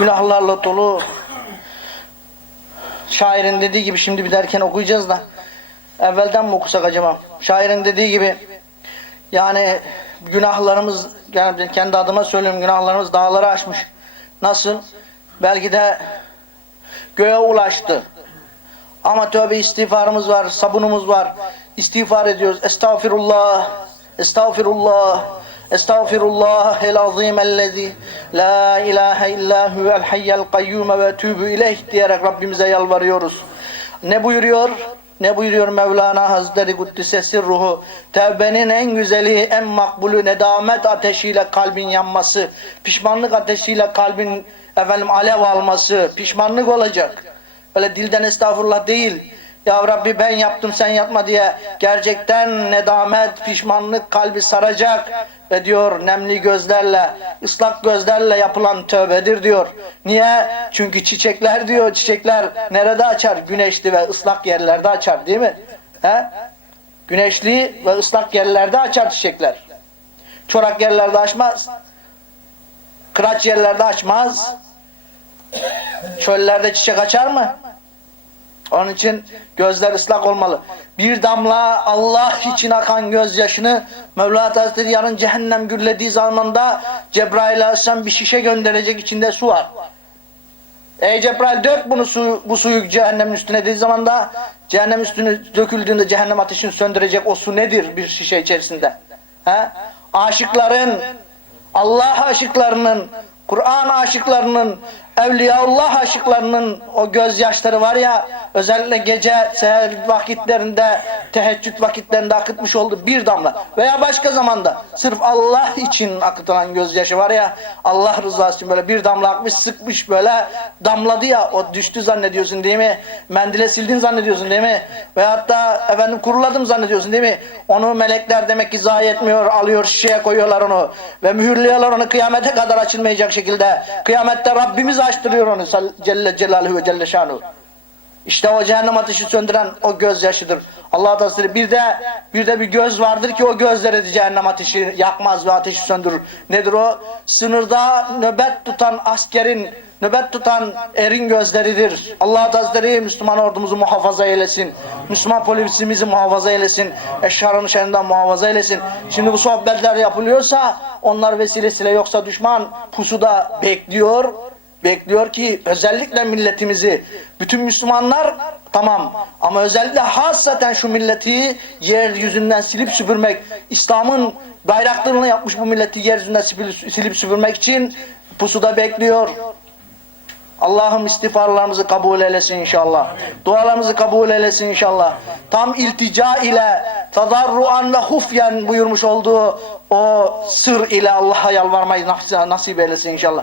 günahlarla dolu. Şairin dediği gibi şimdi bir derken okuyacağız da evvelden mi okusak acaba? Şairin dediği gibi yani günahlarımız yani kendi adıma söylüyorum günahlarımız dağları aşmış. Nasıl? Belki de göğe ulaştı. Ama tövbe istiğfarımız var, sabunumuz var. İstiğfar ediyoruz. Estağfirullah, estağfirullah, estağfirullah el azim ellezi la ilahe illa huvel hayyel kayyume ve tübü ileyh diyerek Rabbimize yalvarıyoruz. Ne buyuruyor? Ne buyuruyor Mevlana Hazretleri Kuddisesi ruhu? Tevbenin en güzeli, en makbulü nedamet ateşiyle kalbin yanması, pişmanlık ateşiyle kalbin efendim alev alması, pişmanlık olacak. Öyle dilden estağfurullah değil. Ya Rabbi ben yaptım sen yapma diye gerçekten nedamet, pişmanlık kalbi saracak ve diyor nemli gözlerle, ıslak gözlerle yapılan tövbedir diyor. Niye? Çünkü çiçekler diyor, çiçekler nerede açar? Güneşli ve ıslak yerlerde açar değil mi? He? Güneşli ve ıslak yerlerde açar çiçekler. Çorak yerlerde açmaz. Kıraç yerlerde açmaz. Çöllerde çiçek açar mı? Onun için gözler ıslak olmalı. Bir damla Allah için akan gözyaşını Mevla Hazretleri yarın cehennem gürlediği zamanda Cebrail Aleyhisselam bir şişe gönderecek içinde su var. Ey Cebrail dök bunu su, bu suyu cehennemin üstüne dediği zaman da cehennem üstüne döküldüğünde cehennem ateşini söndürecek o su nedir bir şişe içerisinde? He? Aşıkların, Allah aşıklarının, Kur'an aşıklarının, Evliyaullah aşıklarının o gözyaşları var ya özellikle gece seher vakitlerinde teheccüd vakitlerinde akıtmış olduğu bir damla veya başka zamanda sırf Allah için akıtılan gözyaşı var ya Allah rızası için böyle bir damla akmış sıkmış böyle damladı ya o düştü zannediyorsun değil mi? Mendile sildin zannediyorsun değil mi? Veyahut da efendim kuruladım zannediyorsun değil mi? Onu melekler demek ki zayi etmiyor alıyor şişeye koyuyorlar onu ve mühürlüyorlar onu kıyamete kadar açılmayacak şekilde. Kıyamette Rabbimiz açtırıyor onu Celle Celaluhu ve Celle Şanuhu. İşte o cehennem ateşi söndüren o gözyaşıdır. Allah Teala bir de bir de bir göz vardır ki o gözleri de cehennem ateşi yakmaz ve ateşi söndürür. Nedir o? Sınırda nöbet tutan askerin nöbet tutan erin gözleridir. Allah Hazretleri Müslüman ordumuzu muhafaza eylesin. Müslüman polisimizi muhafaza eylesin. Eşharın şerrinden muhafaza eylesin. Şimdi bu sohbetler yapılıyorsa onlar vesilesiyle yoksa düşman pusuda bekliyor bekliyor ki özellikle milletimizi bütün Müslümanlar tamam ama özellikle hasaten şu milleti yeryüzünden silip süpürmek İslam'ın bayraklarını yapmış bu milleti yeryüzünden silip, süpürmek için pusuda bekliyor. Allah'ım istiğfarlarımızı kabul eylesin inşallah. Dualarımızı kabul eylesin inşallah. Tam iltica ile tadarruan ve hufyen buyurmuş olduğu o sır ile Allah'a yalvarmayı nasip eylesin inşallah.